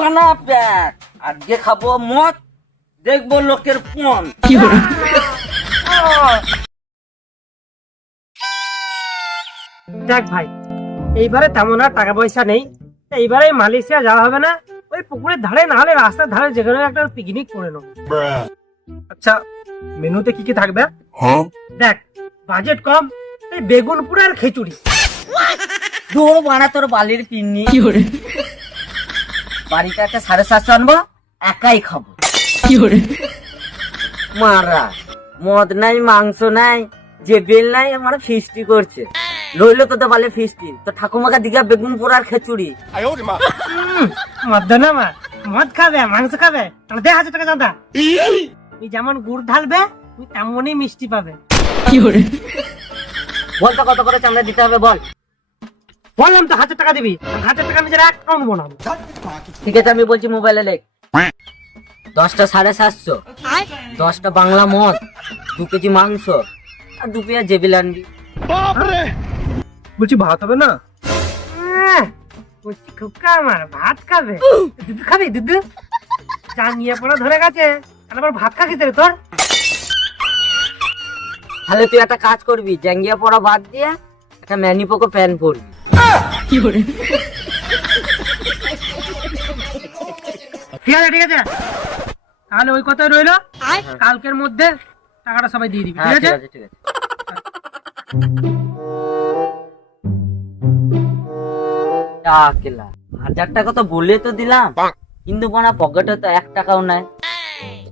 পানা প্যাক, আজকে খাবো মদ, দেখবো লোকের পণ। দেখ ভাই, এইবারে তেমন আর টাকা পয়সা নেই, এইবারে মালয়েশিয়া যাওয়া হবে না, ওই পুকুরের ধারে না হলে রাস্তার ধারে যেখানে একটা পিকনিক করে নেবো। আচ্ছা, মেনুতে কি কি থাকবে? দেখ, বাজেট কম, এই বেগুন পোড়া আর খিচুড়ি। দৌড় বানা তোর বালির পিন্নি, বাড়িতে একটা 750 আনবো, একাই খাবো। মারা মদ নাই, মাংস নাই, যে বেল নাই, আমার ফিস্টি করছে। লইলো তো বলে ফিস্টি, তো ঠাকুমাকে দিঘা বেগুন পোড়া আর খিচুড়ি। মদ না মা, মদ খাবে মাংস খাবে, তাহলে 1000 টাকা চাঁদা। তুই যেমন গুড় ঢালবে তুই তেমনই মিষ্টি পাবে। বলতো কত করে চাঁদা দিতে হবে বল? বললাম তো 1000 টাকা দিবি, 1000 টাকা নিজের অ্যাকাউন্ট বানাবো। ঠিক আছে, আমি বলছি মোবাইলে লেখ। 10টা 750, 10টা বাংলা মদ, 2 কেজি মাংস আর 2 পেঁয়াজ জেবিল আনবি। বলছি ভাত হবে না? বলছি খুকা আমার ভাত খাবে, দুধ খাবি? দুধ জানিয়ে পড়া ধরে গেছে, তাহলে আবার ভাত খাবি তোর? তাহলে তুই একটা কাজ করবি, জ্যাঙ্গিয়া পড়া বাদ দিয়ে একটা ম্যানিপোকো প্যান্ট পরবি। ঠিক আছে ঠিক আছে, তাহলে ওই কথাই রইলো, কালকের মধ্যে টাকাটা সবাই দিয়ে দিবি। ঠিক আছে ঠিক আছে। টাকলা 1000 টাকা তো বলে তো দিলাম, কিন্তু বোনা পকেটে তো 1 টাকাও নাই।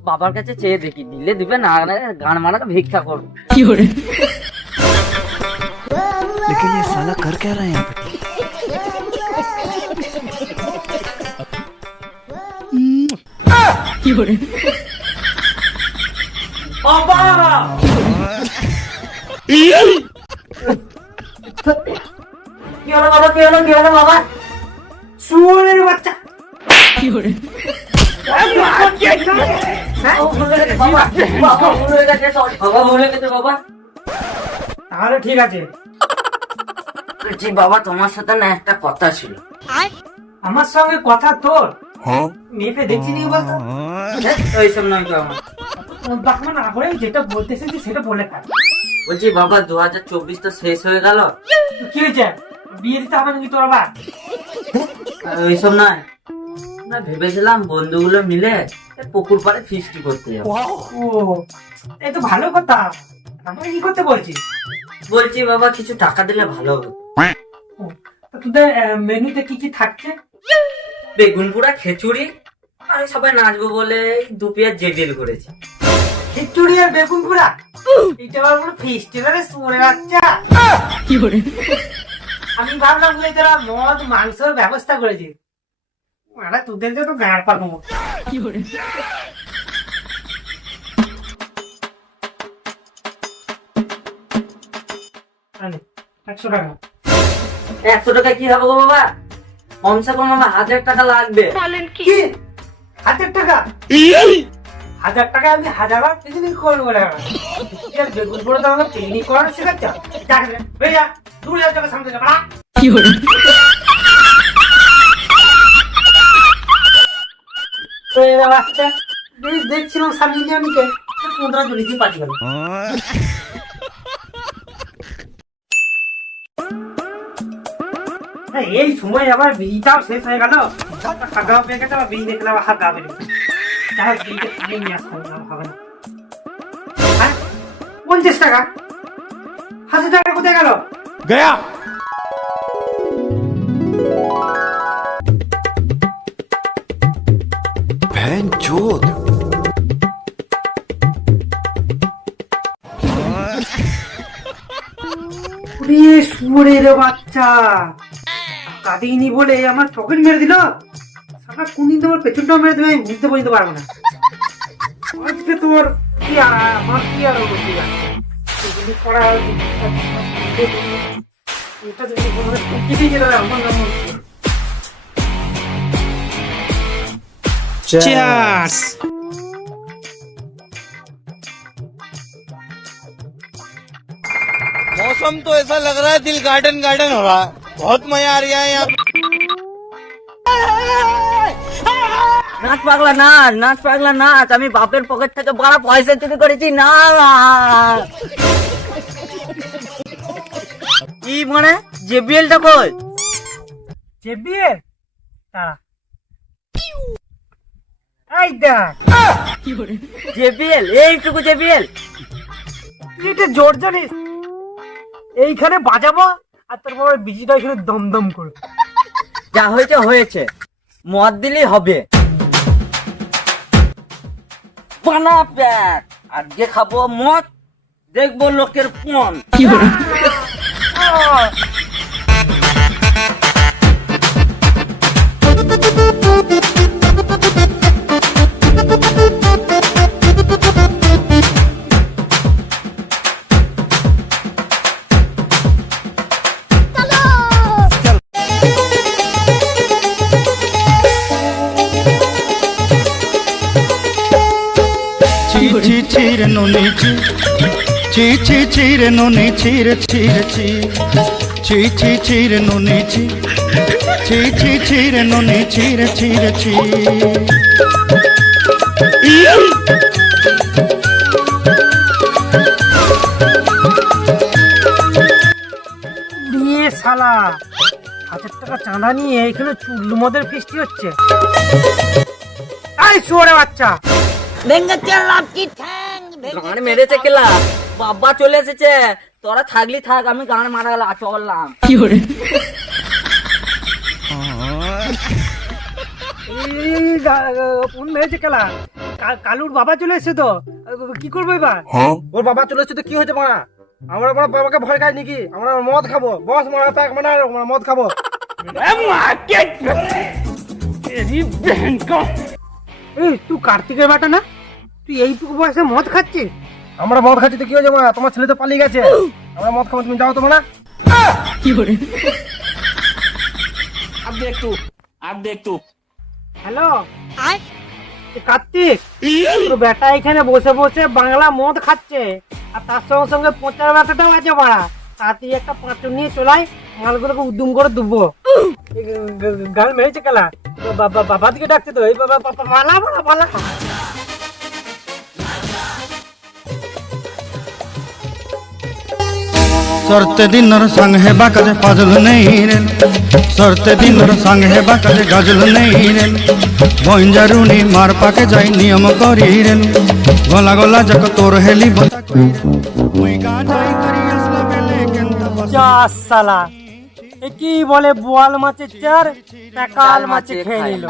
বাবার কাছে চেয়ে দেখি, দিলে দিবে, না গান মারা তো ভিক্ষা করবো। लेकिन ये साला कर क्या रहा है यहाँ पे? বাবা কি হলো বাবা, কি হলো, কি হলো বাবা? শুয়োরের বাচ্চা! তাহলে ঠিক আছে। বলছি বাবা, তোমার সাথে না একটা কথা ছিল। আমার সঙ্গে কথা তোর? মেপে দেখছি নি বলতো? ওইসব নয় তো আমার। বাবা না করে যেটা বলতেছে সেটা বলে থাক। বলছি বাবা, 2024 তো শেষ হয়ে গেল, কি হয়েছে? বিয়ে দিতে হবে নাকি তোর আবার? ওইসব নয়, না ভেবেছিলাম বন্ধুগুলো মিলে পুকুর পাড়ে ফিস্টি করতে যাবো। ও, এই তো ভালো কথা। আমাকে কি করতে বলছিস? বলছি বাবা, কিছু টাকা দিলে ভালো হবে। তা তোদের মেনুতে কি কি থাকছে? বেগুন পোড়া, খিচুড়ি, আর সবাই নাচবো বলে 2 পেঁয়াজ জেবিল করেছি। খিচুড়ি আর বেগুন পোড়া? এটা আবার কোনো ফেস্টিভ্যালে শুনে বাচ্চা? আমি ভাবলাম যে তোরা মদ মাংসের ব্যবস্থা করেছিস। আরে তোদের যে তো গাঁড় পাবো। আরে 100 টাকা। 100 টাকা কি হবে গো বাবা? কমসে কম আমার 1000 টাকা লাগবে। কি 1000 টাকা? 1000 টাকা আমি 1000বার পিকনিক করবো না। বেগুন পোড়া তো আমাকে পিকনিক করানো শেখাচ্ছ? ভাইয়া দূর যাও, চোখের সামনে যাবা। বাচ্চা দেখছিলাম সামনে দিয়ে আমি 15 জড়ি দিয়ে পাঠিয়ে গেল। এই সময় আবার বিড়িটাও শেষ হয়ে গেল, খাগাও পেয়ে গেছে, আবার বিড়ি দেখলে আবার হাত গাবে। যাই হোক, বিড়িটা কিনে নিয়ে আসতে হবে না। 50 টাকা, 1000 টাকা কোথায় গেল? गया बहन चोद। শুয়োরের বাচ্চা, কাঁদিনি বলে আমার পকেট মেরে দিল। সারা কোনদিন তোমার পেছনটাও মেরে দেবে, আমি বুঝতে বলতে পারবো না। আজকে তোর কি আমার কি আর বলছি না, পড়া এটা যদি কোনোভাবে ঠকিয়ে দিয়ে যেতে আমার নাম Cheers. मौसम तो ऐसा लग रहा है दिल गार्डन गार्डन हो रहा है, बहुत मजा आ रहा है यहाँ। নাচ পাগলা নাচ, নাচ পাগলা নাচ। আমি বাপের পকেট থেকে বড় পয়সা চুরি করেছি না। কি মানে জেবিএলটা কই? জেবিএল তারা এই দেখ জেবিএল, এইটুকু জেবিএল। তুই এটা জোর জানিস? এইখানে বাজাবো আর তারপর বিজিটা এখানে দমদম করবে। যা হয়েছে হয়েছে, মদ দিলেই হবে। বানা প্যাক, আজকে খাবো মদ, দেখবো লোকের পণ। Chi chi re no ni chi chi re no ni chi re chi chi re no ni chi re no ni chi re chi দিয়ে শালা 1000 টাকা চাঁদা নিয়ে এখানে চুল্লু মদের ফিস্টি হচ্ছে। এই শুয়োরে বাচ্চা, গান মেরেছে কেলা, বাবা চলে এসেছে। তোরা থাকলি থাক, আমি গান মারা গেল চললাম। ফোন মেরেছে কেলা, কালুর বাবা চলে এসেছে তো, কি করবো এবার? ওর বাবা চলে এসেছে তো কি হয়েছে মারা? আমরা বাবাকে ভয় খাই নাকি? আমরা মদ খাবো, বস মারা প্যাক মানে মদ খাবো। এই তুই কার্তিকের বাটা না? তুই এইটুকু বয়সে মদ খাচ্ছিস? আমরা মদ খাচ্ছি তো কি হয়েছে মারা? তোমার ছেলে তো পালিয়ে গেছে, আমরা মদ খাবো, তুমি যাও তো মারা। হ্যালো কার্তিক, তোর বেটা এখানে বসে বসে বাংলা মদ খাচ্ছে আর তার সঙ্গে সঙ্গে পচার ব্যাটাটাও আছে মারা। তাড়াতাড়ি একটা পাঁচন নিয়ে চলাই, মালগুলোকে উদ্যম করে দুবো। গান মেরেছে কেলা, বাবা দিকে ডাকছে তো, এই বাবা মালা মালা মালা। सरते दिन संग है बाकाजे फाजल नहीं रे सरते दिन संग है बाकाजे गाजल नहीं रे बंजारुनी मार पाके जाई नियम करी रे गला गला जक तोर हेली बता मुई गाजाई करी असला बेले केंता যা শালা, এ কি বলে বোয়াল মাছের চার, টাকাল মাছে খেয়ে নিল।